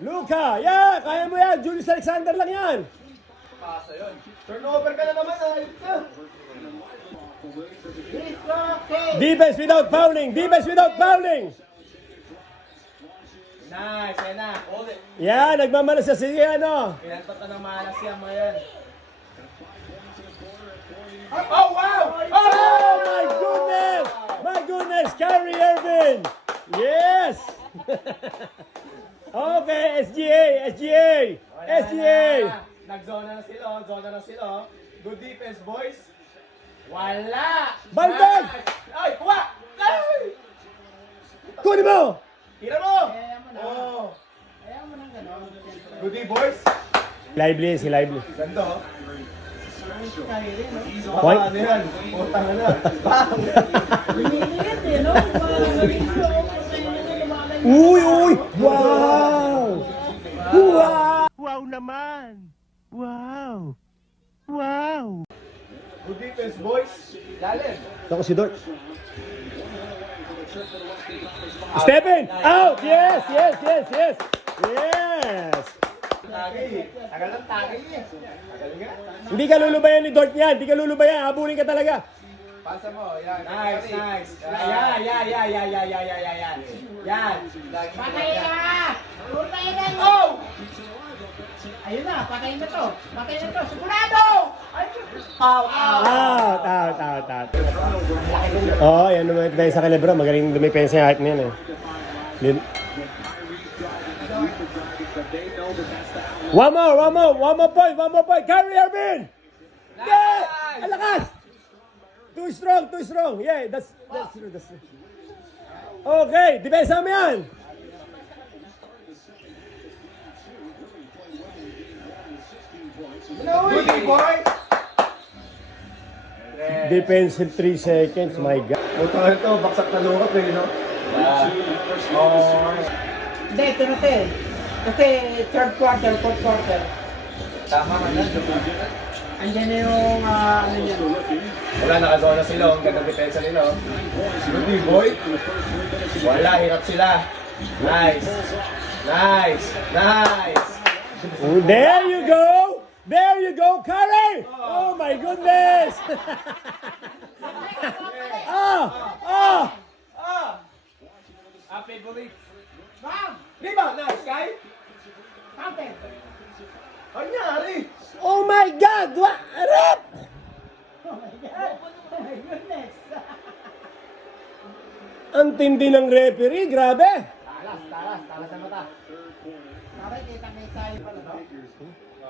Luka, yeah, kaya mo yan. Julius Alexander lang yan. Pasa yun. Turnover ka na naman, ayos ka. Defense without fouling. Defense without fouling. Nice, yan na. Yeah, nagmamalas sa sige, ano. Pinantot na ng malas yan mga yan. Oh, wow! Oh, my goodness! My goodness, Kyrie Irving! Yes! Okay, SGA, SGA, SGA! Nag-zona na sila, zona na sila. Good defense, boys. Wala! Baldog! Ay, kuha! Ay! Kunin mo! Tira mo! Oh. Good D, boys. Lively, si Lively. Ganda, oh. Why? Ano yan? Utang na. Bang! Uy, uy! Wow! Wow! Wow naman! Wow! Wow! Good defense, boys. Lalim. Ako si Dort. Stephen! Out! Yes, yes, yes, yes! Yes! Tagay. Tagal ng tagay eh. Tagal nga. Hindi ka lulubayan ni Dort yan. Hindi ka lulubayan. Habulin ka talaga. Pasa mo. Yan. Nice, nice. Yan. Yan. Patay na! Patay na! Oh! Ayun na, patay na to. Patay na to. Sigurado! Out, out, out, out. Oo, yan naman tayo sa kalibro. Magaling dumipensa yung hype niyan eh. One more point. Kyrie Irving! Yeah! Ang lakas! Too strong. Yeah, that's true. Okay, depensa mo yan. Good D, boy. Defensive 3 seconds, my God. Utang na ito, baksak na lukap eh, no? Oh. Hindi, ito na to eh. Kasi third quarter, fourth quarter. Tama ka na. Andiyan na yung ano yan. Wala, nakazona sila. Ang ganda depensa nila. Oh. Good D, boy. Wala, hirap sila. Nice. Oh, there you go, Curry! Oh my goodness! Happy belief. Bam! Rebound, nice, guy. Fountain! Anyari? Oh my God! What? Rep! Oh my God! Oh my goodness! Ang tindi ng referee, grabe! Talas na mata. Pare, kita yung pala to.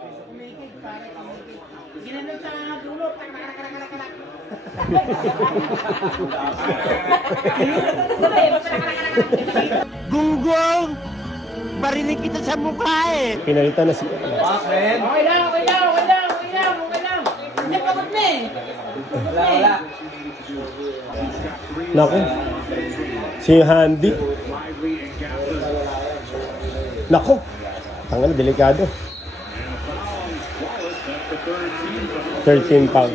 Kumikig, pare, kumikig. Ginanong sa dulo, karak. Gunggong! Barinig kita sa mukha eh! Pinalitan na si... Fuck, man. Okay lang. Hindi, pagod na eh. Wala. Naku. Si Handy. Naku. Tangal, delikado. 13 pounds.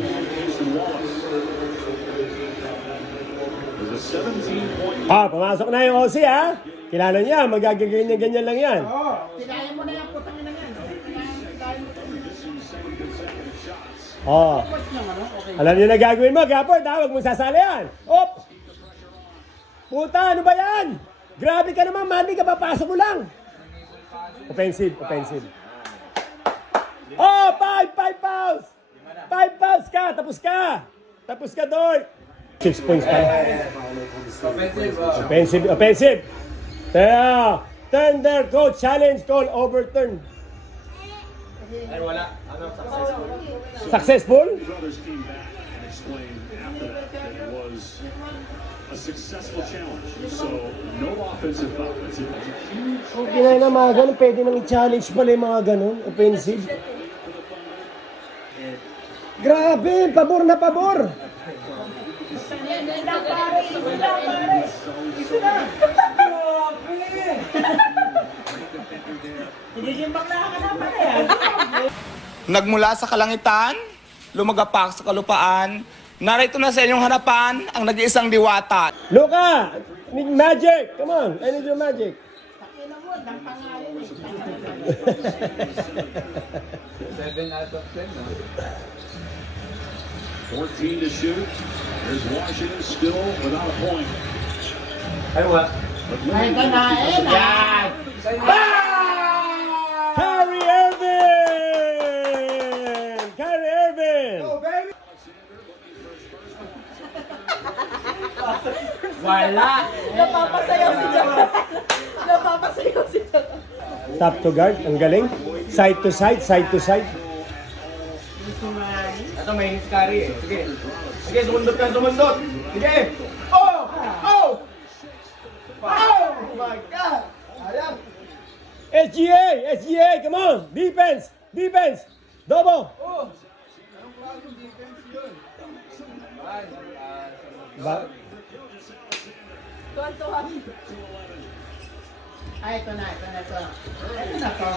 Pumasok na yung OC ha. Kilala niya, ganyan lang yan. Kinain mo na yung putang ina yan. Coach naman, okay. Alam niyo na gagawin mo, Gapor, huwag mong sasali yan. Op! Puta, ano ba yan? Grabe ka naman, Mandy, kapapasok mo lang. Offensive. Oh, 5 fouls! 5 fouls ka, tapos ka, Dort. 6 points pa. Offensive. Turn there, coach, challenge call, overturn. Ay, wala. Ano, Successful? Brothers came back and explained after that it was a successful challenge. So no offensive foul. It's a huge Okay na mga ganun, pwede nang i-challenge pala yung mga ganun, offensive. Grabe, pabor na pabor. Hinigimbang na ka na pala yan. Nagmula sa kalangitan, lumagapak sa kalupaan, narito na sa inyong harapan ang nag-iisang diwata. Luka, need magic. Come on, I need your magic. ina mo, ng pangalan eh. 7 out of 10, no? 14 to shoot. There's Washington still without a point. Ay, what? Ay, kanain ah! Kyrie Irving! Kyrie Irving! Oh, baby! Wala! Napapasayaw si Jonathan. Napapasayaw si Jonathan. Top to guard, ang galing. Side to side, side to side. Ito, may si Curry eh. Sige. Sige, sumundot ka, sumundot. Sige. Oh! Oh! Oh my God! Ayan! SGA! SGA! Come on! Defense! Defense! Dobo! Ba? Tuwan-tuwan. Ay, ito na, ito na, ito. Ito na to.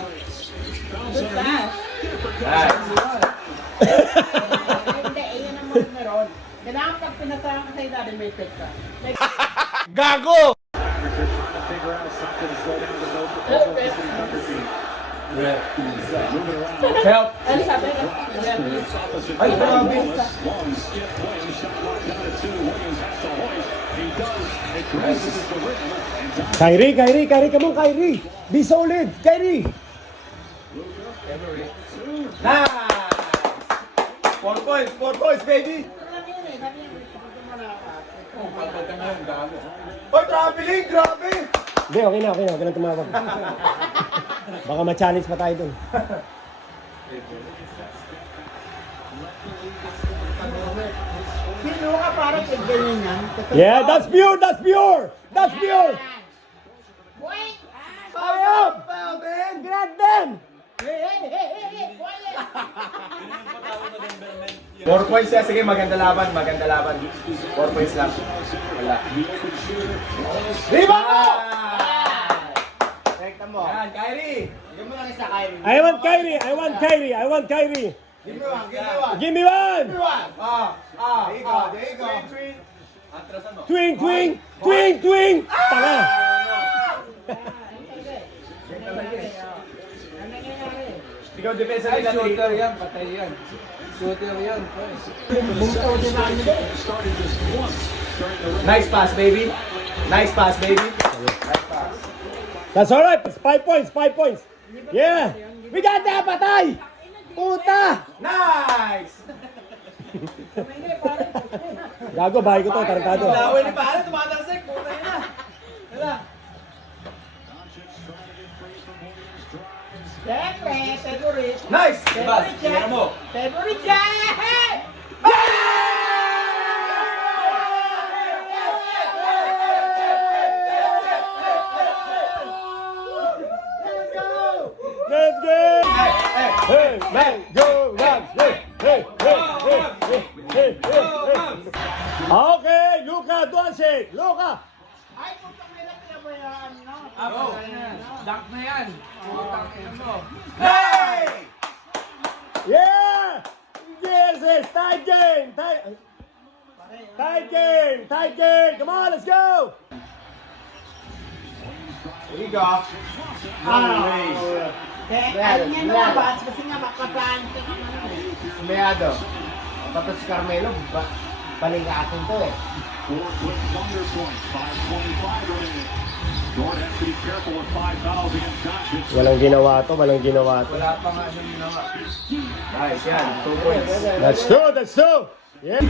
Good na. Nice. Hindi, iyon ang mga meron. Kailangan pag pinasahan ka sa idari, may pick ka. Gago! Help! Ano sabi ko? Ay, grabe. Long skip Williams shot clock down to 2. Williams has to hoist. He does. It grazes the rim. And Doncic Kyrie, Kyrie, Kyrie, come on, Kyrie! Be solid, Kyrie! Nice! 4 points, 4 points, baby! Ito lang yun eh, sabi niya, gusto ko malakas. Oh, traveling! Grabe! Hindi, okay na, okay na tumawag. Baka ma-challenge pa tayo dun. Sino ka parang kay ganyan yan? Yeah, that's pure, that's pure! That's pure! Wait! Ayop! Foul, man! Grab them! Hey! Quiet! 4 points siya, sige, maganda laban, maganda laban. 4 points lang. Wala. Rebound mo! Rekta mo. Yan, Kyrie! Bigyan mo lang isa Kyrie. I want Kyrie, I want Kyrie, I want Kyrie! Give me one, give me one! Give me one! Give me one! There you go, there you go. Twing, twing! Twing, twing! Tanga! Ano nangyayari? Ikaw depensa nila. Shooter yan, patay yan. Shooter yan. Bumutaw din namin din. Nice pass, baby. Nice pass, baby. Nice pass. That's alright, 5 points, 5 points! Yeah! We got that, patay! Puta! Nice! Gago, bahay ko to, tarantado. Lawin ni Pare, tumatalsik. Puta yun na. Wala. Siyempre, favorite. Nice! Favorite Tingnan yan. mo. Favorite yan! Let's go! Hey, man, go, Rams! Hey, hey, hey, hey, hey, hey. Okay, Luka Doncic! Luka! Ay, putang nila pinabayaan, no? Dunk na yan. Hey! Yeah! Yes, yes, tight game! Tight game! Come on, let's go! There you go. Kaya niya nalabas kasi nga makapaan ka naman eh. Sumayado. Tapos si Carmelo, baligatin to eh. 4-quick thunder points. 5:25 remaining. Gordon has to be careful with 5 fouls against Doncic. Walang ginawa to, walang ginawa to. Wala pa nga siyang ginawa. Nice yan. 2 points. That's two, that's two! Yeah.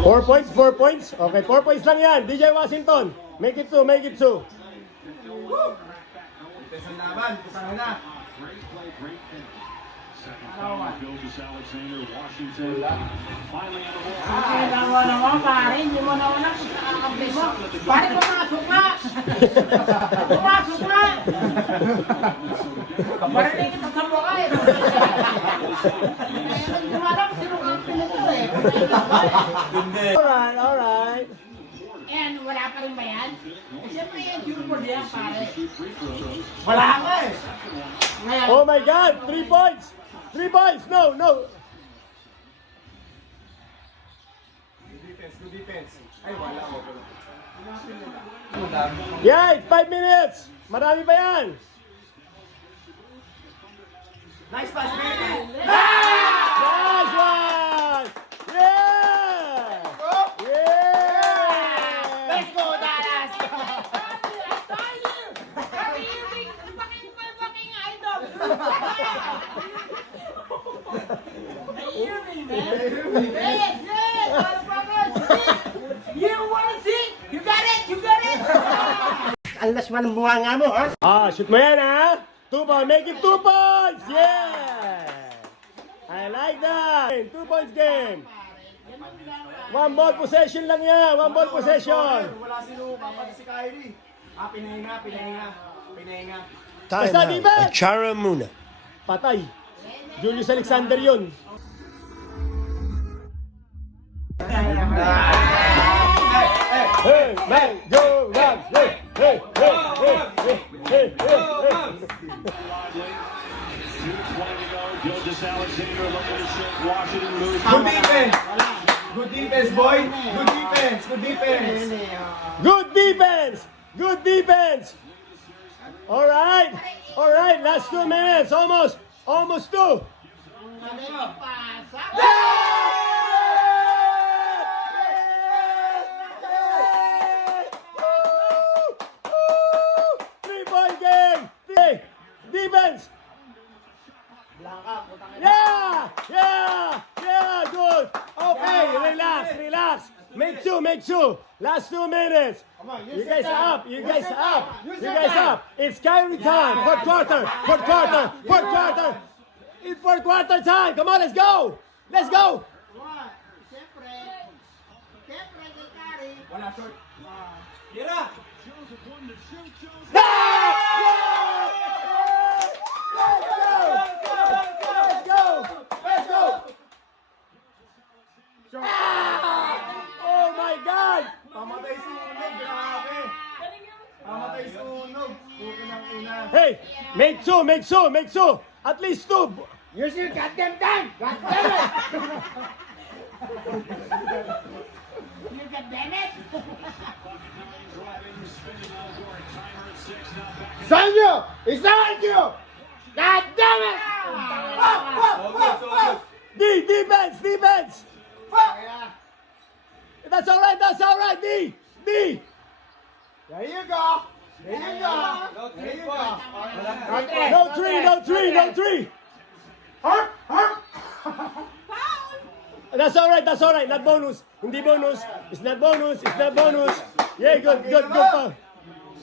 4 points, 4 points. Okay, 4 points lang yan. DJ Washington, make it two, make it two. Defensa ng laban. Kusang na. Great play, great finish. Second foul on Gilgeous Alexander. Washington finally on the ball. Ay, nawa naman pare, hindi mo nauna kung sa kakampi mo. Pare, pumasok na! Pumasok na! Marinig kita sa mukha eh. Hindi mo alam kung sino kampi nito eh. Alright. And wala pa rin ba yan? Siyempre yan, Junior yan pare. Wala nga eh. Ngayon, Oh my God, 3 points! 3 points! No! Good defense. Ay, wala. Yeah, it's 5 minutes! Marami pa yan. Nice pass, baby! Nice one! Yeah! Yeah! Let's go, Dallas! Ang laswa ng bunga nga mo, ha? Ah, shoot mo yan, ha? 2 points. Make it 2 points! Yeah! I like that! 2 points game. 1 ball possession lang yan. 1 ball possession. Wala si Luka, pati si Kyrie. Pinahinga. Basta defense! Chara muna. Patay. Julius Alexander yun. Hey, man, go, Rams! Hey, hey, hey, hey, hey, hey, hey. Alexander looking to shake Washington loose. Good defense! Good defense, boy! Good defense! Good defense! Good defense! Good defense! All right, last 2 minutes, almost 2. Three-point game! Defense! Yeah! Good! Okay, relax. Make two. Last 2 minutes. You guys are up. It's Kyrie time. Fourth quarter. It's fourth quarter time. Come on, let's go. Let's go. Oh my God. Pamatay sunog, grabe! Pamatay sunog! Puto ng ina! Hey, make two. At least 2. Use your goddamn time! Goddamn it! Sanyo! Isanyo! Goddamn it! Defense! That's all right, D! There you go! No three! That's all right, not bonus. Hindi bonus. It's not bonus. Yeah, good.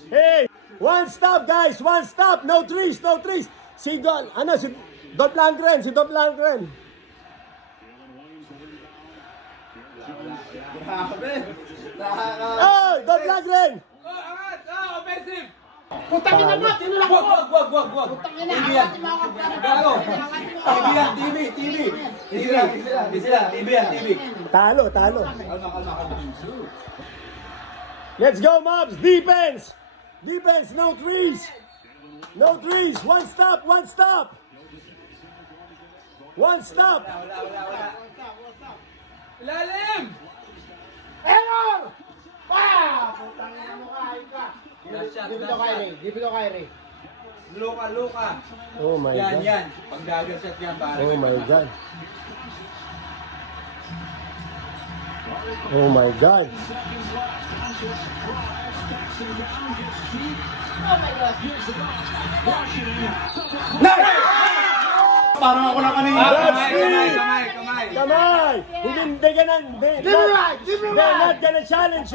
Hey, one stop, guys, no threes. Si Don Langren. Oh, Don Langren. Putang ina mo, tinulak mo! Wag! Putang ina, awatin mo ako para Gago! TV! Talo. Let's go, Mobs. Defense, no threes. One stop. Lalim! Error! Putang ina mo ka. Give it to Kyrie. Luka! Oh my God. Yan. Pag-gagasat yan, pare. Oh my God. Oh my God. Parang ako na kanina. Kamay! Hindi they're not gonna challenge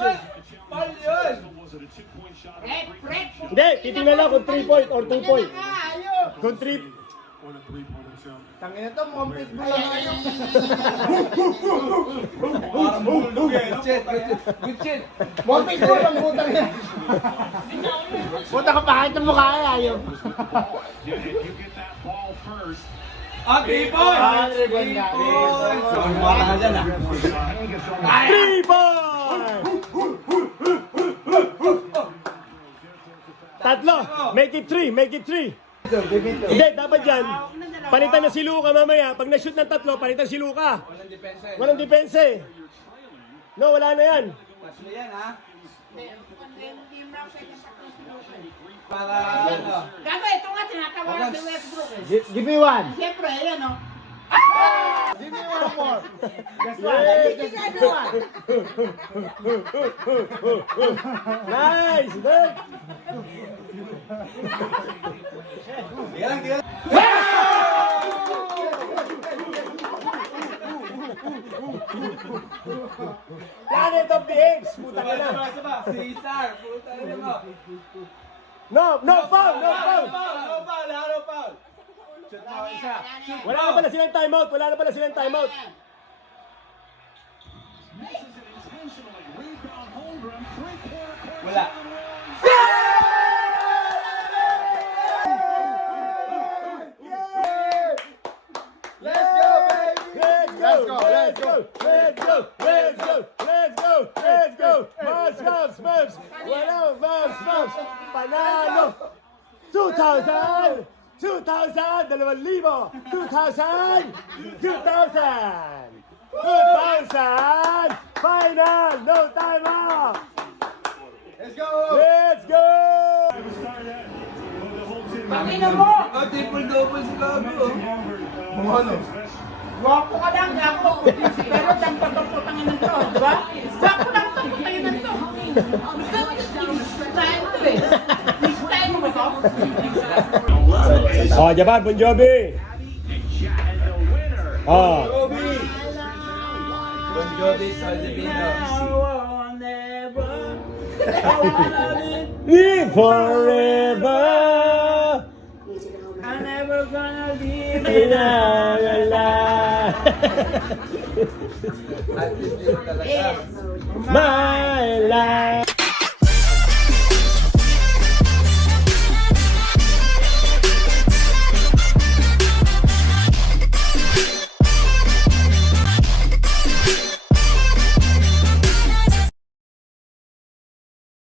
it. Paul yun! Hindi, titingnan lang kung 3 point or 2 point. Kung 3... Tangina to, complete mo lang ngayon. Parang bulldog eh. Good shit. Complete mo lang, putang ina. Puta ka pangit ng mukha eh, ayaw. You get that ball first. B-boy! Mukha ka dyan 3 point! Tatlo! Make it 3! Hindi, dapat yan. Palitan na si Luka mamaya. Pag na-shoot ng 3, palitan si Luka. Walang depense. No, wala na yan. Watch mo yan, ha? Gago, ito nga, tinatawaran si Westbrook eh. Give me one. Siyempre, ayan o. Give me one more. Just one. Just give me one. Nice! Good! Planet of the Apes! Puta ka na! Caesar, puta rin mo. No! No foul! No foul! No foul. Wala na pala silang timeout! Wala na pala silang timeout! Wala. Let's go! Let's go! Let's go! Let's go! Let's go! Let's go! Mavs! Mavs! Wala! Mavs! Panalo! 2,000! 2,000! 2,000! 2,000! 2,000! 2,000! Final! No time off! Let's go. Let's go! Pangina mo! Oh, triple-double si Gago. Guwapo ka lang, gago. Pero dampag-dampag ang ina to, di ba? Guwapo lang to, tayo na to. Gusto mo yung style to eh. Style mo ba to? Oh, Japan, Bon Jovi! Oh. Bon Jovi, Soldevino. Live forever! I'm never gonna leave In our life. At least yun talaga. My life.